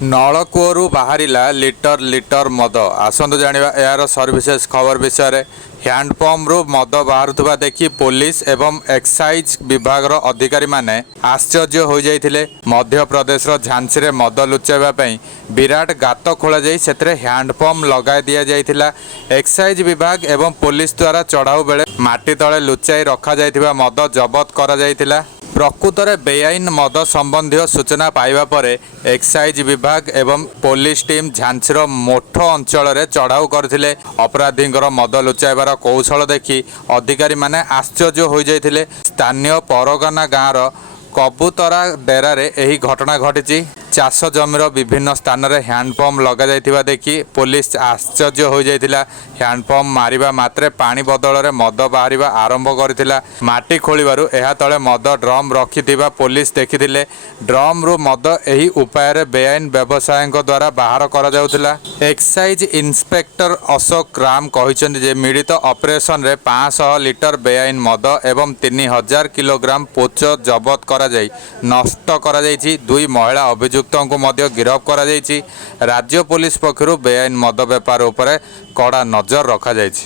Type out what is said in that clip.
ନଳକୂଅରୁ ବାହାରିଲା litre litre ମଦ। ଆସନ୍ତୁ ଜାଣିବା ଏହାର ସର୍ଭିସେସ୍ ଖବର ବିଷୟରେ। ହ୍ୟାଣ୍ଡପମ୍ପରୁ ମଦ ବାହାରୁଥିବା ଦେଖି ପୋଲିସ ଏବଂ ଏକ୍ସାଇଜ୍ ବିଭାଗର ଅଧିକାରୀମାନେ ଆଶ୍ଚର୍ଯ୍ୟ ହୋଇଯାଇଥିଲେ। ମଧ୍ୟପ୍ରଦେଶର ଝାନ୍ସିରେ ମଦ ଲୁଚାଇବା ପାଇଁ ବିରାଟ ଗାତ ଖୋଳାଯାଇ ସେଥିରେ ହ୍ୟାଣ୍ଡପମ୍ପ ଲଗାଇ ଦିଆଯାଇଥିଲା। ଏକ୍ସାଇଜ୍ ବିଭାଗ ଏବଂ ପୋଲିସ ଦ୍ୱାରା ଚଢ଼ାଉ ବେଳେ ମାଟି ତଳେ ଲୁଚାଇ ରଖାଯାଇଥିବା ମଦ ଜବତ କରାଯାଇଥିଲା। ପ୍ରକୃତରେ ବେଆଇନ ମଦ ସମ୍ବନ୍ଧୀୟ ସୂଚନା ପାଇବା ପରେ ଏକ୍ସାଇଜ୍ ବିଭାଗ ଏବଂ ପୋଲିସ ଟିମ୍ ଝାନ୍ସିର ମୋଠ ଅଞ୍ଚଳରେ ଚଢ଼ାଉ କରିଥିଲେ। ଅପରାଧୀଙ୍କର ମଦ ଲୁଚାଇବାର କୌଶଳ ଦେଖି ଅଧିକାରୀମାନେ ଆଶ୍ଚର୍ଯ୍ୟ ହୋଇଯାଇଥିଲେ। ସ୍ଥାନୀୟ ପରଗନା ଗାଁର କବୁତରା ଡେରାରେ ଏହି ଘଟଣା ଘଟିଛି। ଚାଷ ଜମିର ବିଭିନ୍ନ ସ୍ଥାନରେ ହ୍ୟାଣ୍ଡପମ୍ପ ଲଗାଯାଇଥିବା ଦେଖି ପୋଲିସ ଆଶ୍ଚର୍ଯ୍ୟ ହୋଇଯାଇଥିଲା। ହ୍ୟାଣ୍ଡପମ୍ପ ମାରିବା ମାତ୍ରେ ପାଣି ବଦଳରେ ମଦ ବାହାରିବା ଆରମ୍ଭ କରିଥିଲା। ମାଟି ଖୋଳିବାରୁ ଏହା ତଳେ ମଦ ଡ୍ରମ୍ ରଖିଥିବା ପୋଲିସ ଦେଖିଥିଲେ। ଡ୍ରମ୍ରୁ ମଦ ଏହି ଉପାୟରେ ବେଆଇନ ବ୍ୟବସାୟୀଙ୍କ ଦ୍ୱାରା ବାହାର କରାଯାଉଥିଲା। ଏକ୍ସାଇଜ୍ ଇନ୍ସପେକ୍ଟର ଅଶୋକ ରାମ କହିଛନ୍ତି ଯେ ମିଳିତ ଅପରେସନରେ 500 ଲିଟର ବେଆଇନ ମଦ ଏବଂ 3000 କିଲୋଗ୍ରାମ ପୋଚ ଜବତ କରାଯାଇ ନଷ୍ଟ କରାଯାଇଛି। 2 ମହିଳା ଅଭିଯୁକ୍ତଙ୍କୁ ମଧ୍ୟ ଗିରଫ କରାଯାଇଛି। ରାଜ୍ୟ ପୋଲିସ ପକ୍ଷରୁ ବେଆଇନ ମଦ ବେପାର ଉପରେ କଡ଼ା ନଜର ରଖାଯାଇଛି।